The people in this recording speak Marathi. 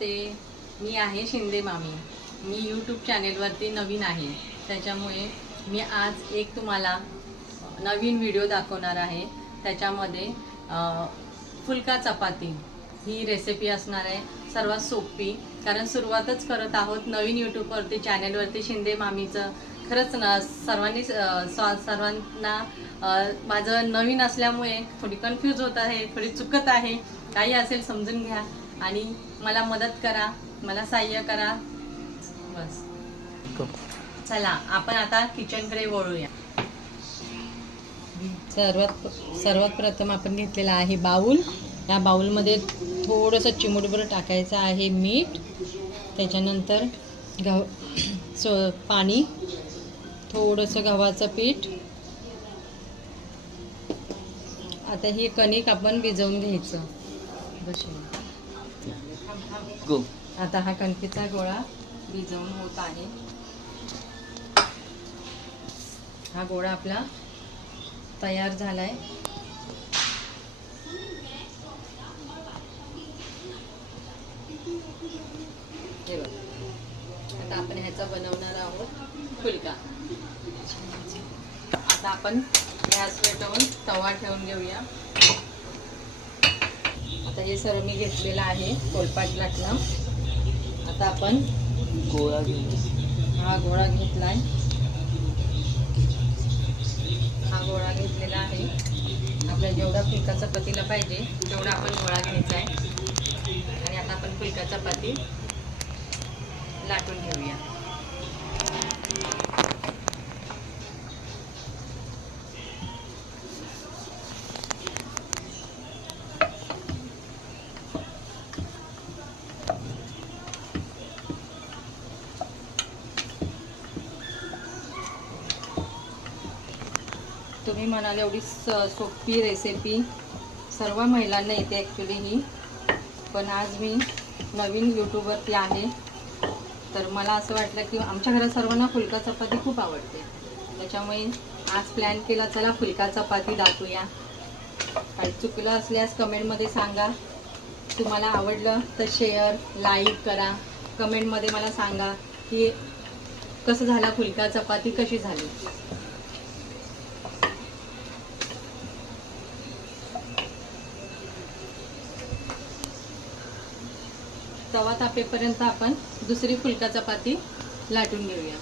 नमस्ते, मी आहे शिंदे मामी। मी यूट्यूब चॅनेलवरती नवीन आहे, त्याच्यामुळे मी आज एक तुम्हाला नवीन व्हिडिओ दाखवणार आहे। त्याच्यामध्ये फुलका चपाती ही रेसिपी असणार आहे, सर्वात सोपी। कारण सुरुवातच करत आहोत नवीन यूट्यूबवरती चॅनेलवरती शिंदे मामीचं। खरंच सर्वांना माझं नवीन असल्यामुळे थोडी कन्फ्यूज होत आहे, थोडी चुकत आहे। काही असेल समजून घ्या आणि मला मदत करा, मला सहाय्य करा बस। चला आपण आता किचनकडे वळूया। सर्वात प्रथम आपण घेतलेला आहे बाउल। या बाउलमध्ये थोडंसं चिमूटभर टाकायचं आहे मीठ, त्याच्यानंतर पाणी, थोडंसं गव्हाचं पीठ। आता ही कणिक आपण भिजवून घ्यायचं। आता हा कणकेचा गोळा भिजवून होत आहे। हा गोळा आपला तयार झालाय। आता आपण ह्याचा बनवणार आहोत फुलका। आता आपण गॅस पेटवून तवा ठेवून घेऊया। आता हे सर्व मी घेतलेलं आहे पोलपाट लाटणं। आता आपण गोळा घेऊ। हा गोळा घेतलाय, हा गोळा घेतलेला आहे। आपल्याला जेवढा फुलका चपातीला पाहिजे तेवढा आपण गोळा घ्यायचा आहे। आणि आता आपण फुलका चपाती लाटून घेऊया। तुम्ही म्हणाल एवढी सोपी रेसिपी सर्व महिलांना येते ॲक्च्युली ही, पण आज मी नवीन यूट्यूबवरती आहे, तर मला असं वाटलं की आमच्या घरात सर्वांना फुलका चपाती खूप आवडते। त्याच्यामुळे आज प्लॅन केला, चला फुलका चपाती दाखवूया। काही चुकलं असल्यास कमेंटमध्ये सांगा। तुम्हाला आवडलं तर शेअर लाईक करा, कमेंटमध्ये मला सांगा की कसं झाला फुलका चपाती, कशी झाली। तवा तापेपर्यंत आपण दुसरी फुलका चपाती लाटून घेऊया।